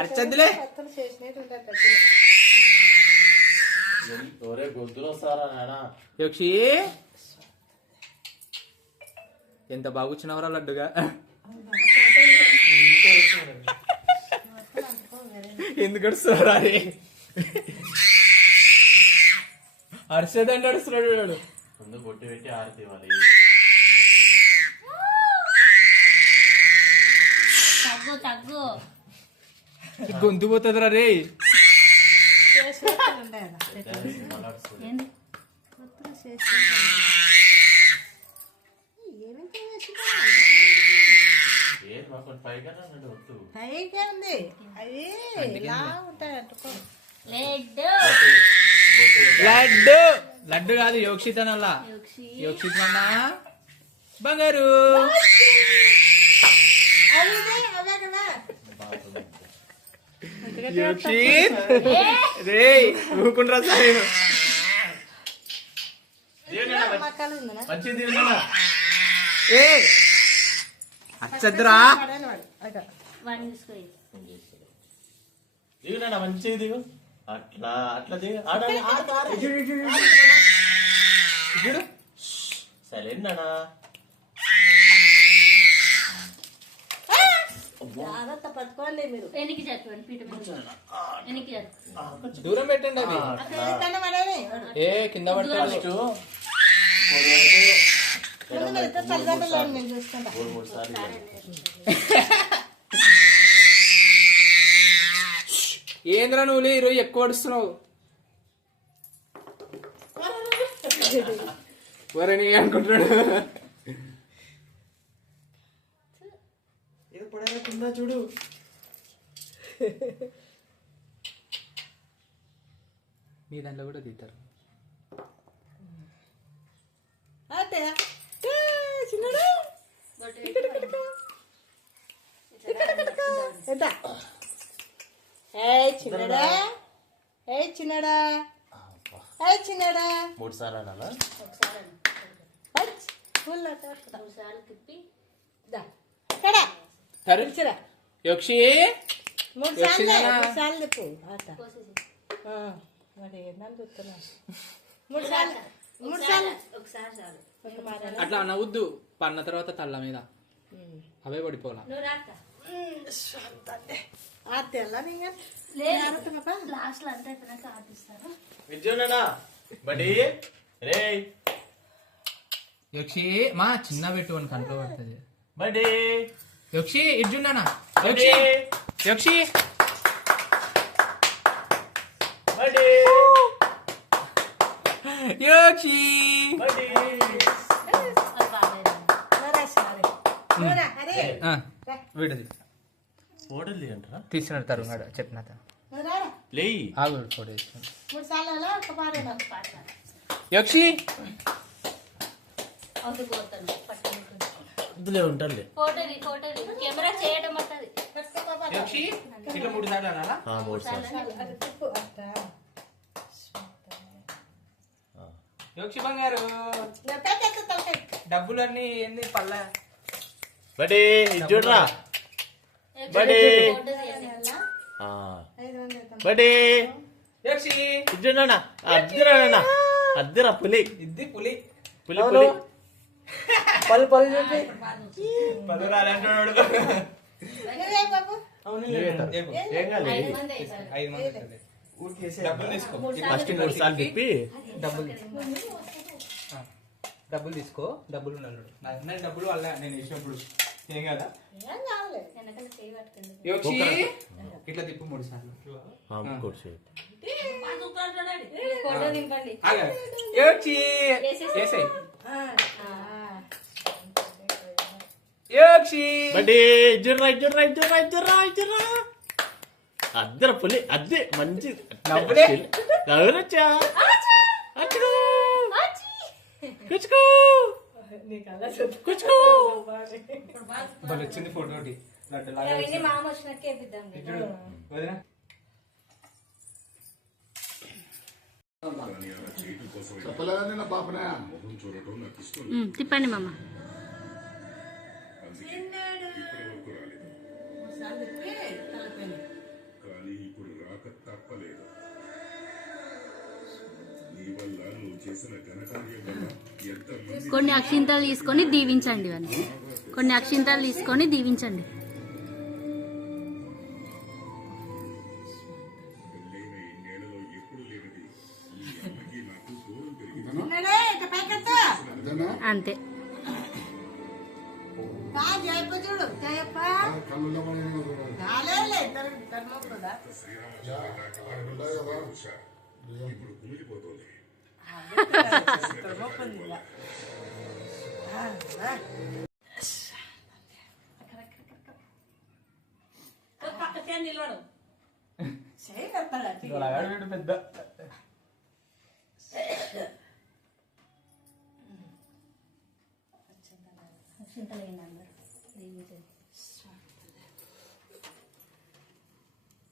అర్చద్దులే యోక్షి ఎంత బాగా కూర్చున్నావరా లడ్డుగా. ఎందుకు అడుస్తున్నారా రే? అరిసేదండి అడుస్తున్నాడు వీడు. ముందు బొట్టు పెట్టి ఆరతి ఇవ్వాలి. గొంతు పోతుందిరా రే. లడ్డు లడ్డు కాదు యోక్షితనల్లా. యోక్షితమన్నా బంగారు రే ఊకుండ్రా సార్. ఏ అచ్చద్దురా మంచిగా దిగు. అట్లా అట్లా దిగు. సరేనా జాగ్రత్త పట్టుకోండి మీరు. దూరం పెట్టండి అవి. ఏ కింద పడతాడు. ఏంద్రా నువ్వు ఈరోజు ఎక్కువ పడుస్తున్నావు. వరని అనుకుంటున్నాడు. చూడు మీ దాంట్లో కూడా తీస్తారు. మూడు సార్లు అనాలా? యోక్షి అట్లా నవ్వుద్దు. పన్న తర్వాత తల్ల మీద అవే పడిపోలా. యోక్షి మా చిన్న పెట్టు అని కంట్లో పడుతుంది. యోక్షి ఇర్జున్నానా? యోక్షి యోక్షి యోక్షి వీడది ఫోటోలు అంటారా? తీసినాడు తరుణాడు చెప్పిన ఫోటో యోక్షి ఇందులో ఉంటారులే. యోక్షి ఇట్లా 3 సార్లు అనాలా? 3 సార్లు. యోక్షి బంగారు డబ్బులన్నీ ఏంది పళ్ళ బడి చూడరా. బడి బడి యోక్షి ఇద్దరునా అద్దరా అద్దరా పులి ఇది పులి పులి పులి పళ్ళు పళ్ళు చూపి పళ్ళు రాలంటున్నాడు. ఏం కాదు. 5 మంది డబ్బులు తీసుకో. ఫస్ట్ 3 సార్లు తిప్పి డబ్బులు తీసుకో. డబ్బులు ఉన్నాడు డబ్బులు వల్ల నేను వేసినప్పుడు ఏం కదా. యోక్షి ఇట్లా తిప్పు 3 సార్లు. యోక్షి యోక్షి బడి జుర్రా జుర్రా జుర్రా జుర్రా జుర్రా అద్దర పులి అద్దె మంచి నవ్వులొచ్చా. వచ్చింది ఫోటో తిప్పండి మామ. కొన్ని అక్షింతలు తీసుకొని దీవించండి అని. కొన్ని అక్షింతలు తీసుకొని దీవించండి. అంతే. నిలవడు పెద్ద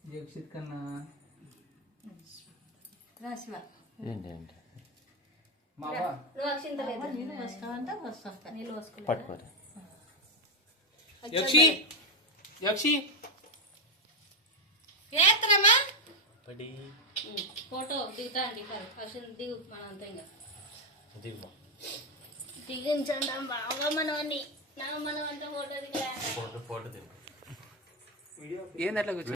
జగక్షిత్ కన్నా ఏంటి ఏంటి మావా పట్టుకోరు యక్షి యక్షి పడి ఫోటో దిగుతా అండి దిగు మనంతా ఇంకా దిగు దిగించండి బాగా మనవని నా మనం అంటే ఫోటో దిగా ఫోటో దిగు ఏంది అట్లా కూర్చో